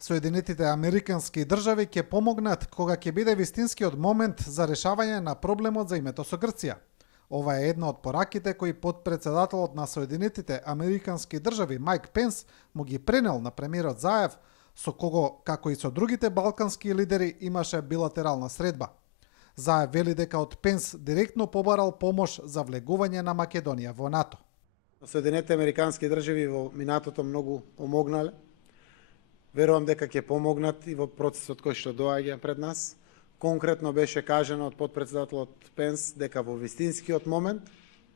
Соединетите Американски држави ќе помогнат кога ќе биде вистинскиот момент за решавање на проблемот за името со Грција. Ова е една од пораките кои подпредседателот на Соединетите Американски држави Майк Пенс му ги пренел на премиерот Заев, со кого, како и со другите балкански лидери, имаше билатерална средба. Заев вели дека од Пенс директно побарал помош за влегување на Македонија во НАТО. Соединетите Американски држави во минатото многу помогнале. Верувам дека ќе помогнат и во процесот кој што доаѓа пред нас. Конкретно беше кажано од подпредседателот Пенс дека во вистинскиот момент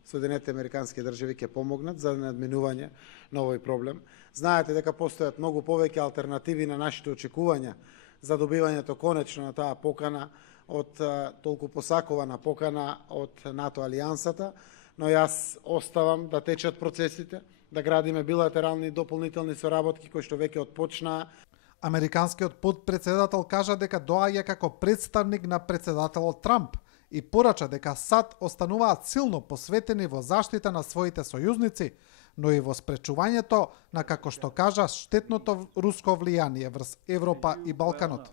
Соединетите Американски држави ќе помогнат за надминување на овој проблем. Знаете дека постојат многу повеќе алтернативи на нашите очекувања за добивањето конечно на таа покана од толку посакувана покана од НАТО алијансата, но јас оставам да течат процесите, да градиме билатерални дополнителни соработки кои што веќе отпочнаа. Американскиот подпредседател кажа дека доаѓа како представник на председателот Трамп и порача дека САД остануваат силно посветени во заштита на своите сојузници, но и во спречувањето на, како што кажа, штетното руско влијание врз Европа и Балканот.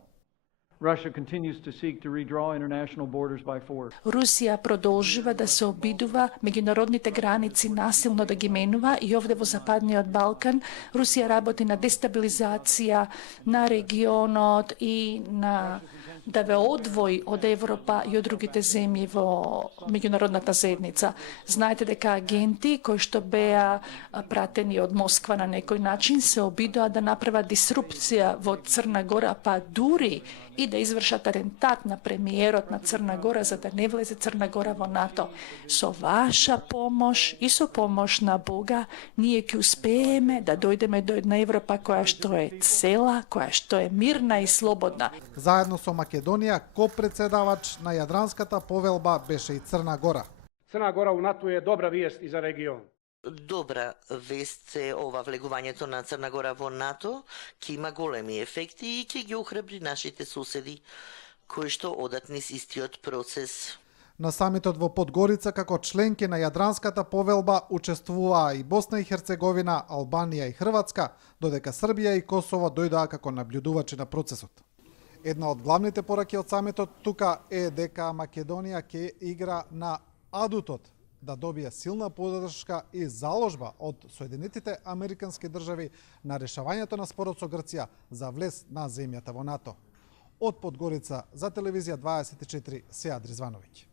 Русија продолжува да се обидува меѓународните граници насилно да ги менува и овде во Западниот Балкан. Русија работи на дестабилизација на регионот и на да ве одвои од Европа и од другите земји во меѓународната заедница. Знаете дека агенти кои што беа пратени од Москва на некој начин се обидоа да направат дисрупција во Црна Гора, па дури и да извршат атентат на премиерот на Црна Гора за да не влезе Црна Гора во НАТО. Со ваша помош и со помош на Бога ние ќе успееме да дојдеме до една Европа која што е цела, која што е мирна и слободна. Заедно со Македонија, копредседавач на Јадранската повелба беше и Црна Гора. Црна Гора у НАТО е добра виест и за регион. Добра вест е ова влегувањето на Црна Гора во НАТО, ќе има големи ефекти и ќе ги охрабри нашите соседи кои што одат низ истиот процес. На самитот во Подгорица како членки на Јадранската повелба учествуваа и Босна и Херцеговина, Албанија и Хрватска, додека Србија и Косово дојдоа како наблюдувачи на процесот. Една од главните пораки од самитот тука е дека Македонија ќе игра на адутот да добие силна поддршка и заложба од Соединетите Американски држави на решавањето на спорот со Грција за влез на земјата во НАТО. Од Подгорица за телевизија 24 Сеад Ризвановиќ.